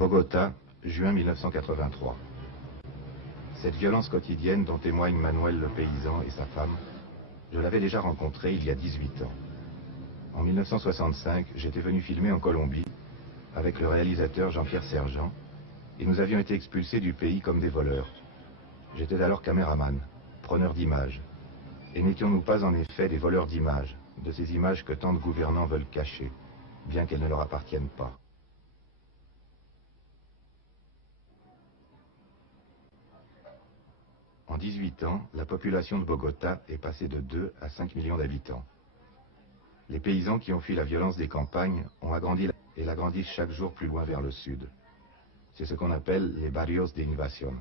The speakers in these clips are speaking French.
Bogota, juin 1983. Cette violence quotidienne dont témoigne Manuel le paysan et sa femme, je l'avais déjà rencontrée il y a 18 ans. En 1965, j'étais venu filmer en Colombie avec le réalisateur Jean-Pierre Sergent et nous avions été expulsés du pays comme des voleurs. J'étais alors caméraman, preneur d'images. Et n'étions-nous pas en effet des voleurs d'images, de ces images que tant de gouvernants veulent cacher, bien qu'elles ne leur appartiennent pas. En 18 ans, la population de Bogota est passée de 2 à 5 millions d'habitants. Les paysans qui ont fui la violence des campagnes ont agrandi et l'agrandissent chaque jour plus loin vers le sud. C'est ce qu'on appelle les barrios de invasión,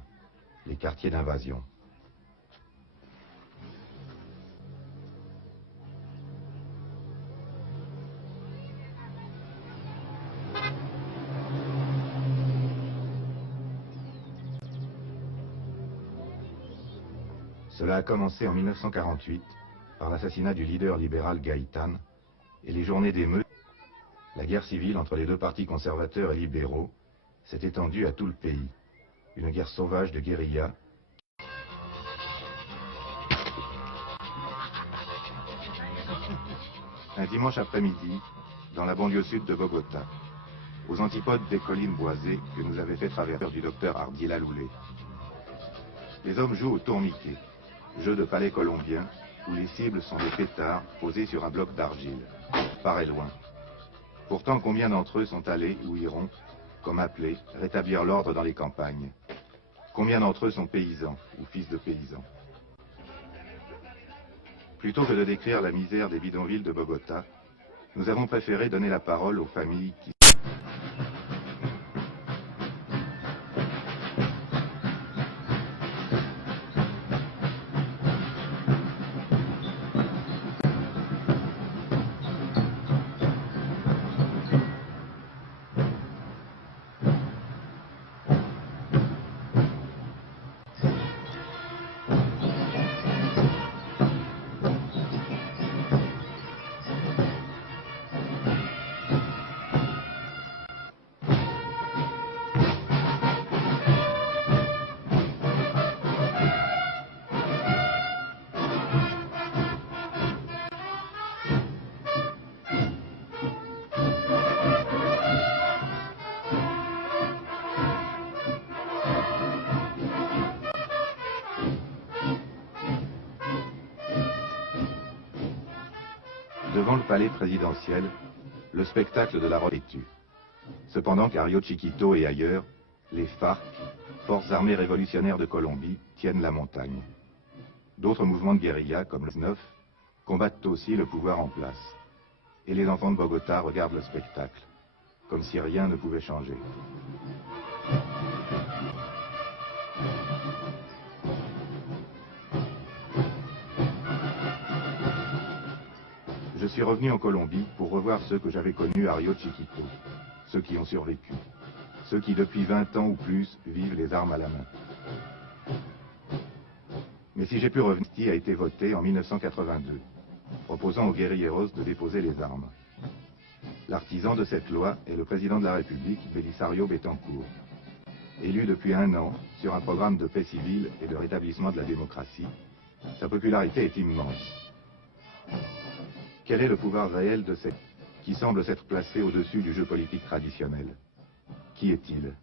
les quartiers d'invasion. Cela a commencé en 1948 par l'assassinat du leader libéral Gaitán et les journées d'émeutes. La guerre civile entre les deux partis conservateurs et libéraux s'est étendue à tout le pays. Une guerre sauvage de guérilla. Un dimanche après-midi, dans la banlieue sud de Bogota, aux antipodes des collines boisées que nous avait fait traverser du docteur Ardila Loulé. Les hommes jouent au tourniquet, jeu de palais colombien, où les cibles sont des pétards posés sur un bloc d'argile. Paraît loin. Pourtant, combien d'entre eux sont allés ou iront, comme appelés, rétablir l'ordre dans les campagnes? Combien d'entre eux sont paysans ou fils de paysans? Plutôt que de décrire la misère des bidonvilles de Bogota, nous avons préféré donner la parole aux familles qui... Devant le palais présidentiel, le spectacle de la revêtue. Cependant qu'à Rio Chiquito et ailleurs, les FARC, Forces armées révolutionnaires de Colombie, tiennent la montagne. D'autres mouvements de guérilla, comme le 9, combattent aussi le pouvoir en place. Et les enfants de Bogota regardent le spectacle, comme si rien ne pouvait changer. Je suis revenu en Colombie pour revoir ceux que j'avais connus à Rio Chiquito, ceux qui ont survécu, ceux qui depuis 20 ans ou plus vivent les armes à la main. Mais si j'ai pu revenir, l'amnistie a été votée en 1982, proposant aux guérilleros de déposer les armes. L'artisan de cette loi est le président de la République, Belisario Betancourt. Élu depuis 1 an sur un programme de paix civile et de rétablissement de la démocratie, sa popularité est immense. Quel est le pouvoir réel de cette qui semble s'être placé au-dessus du jeu politique traditionnel? Qui est-il?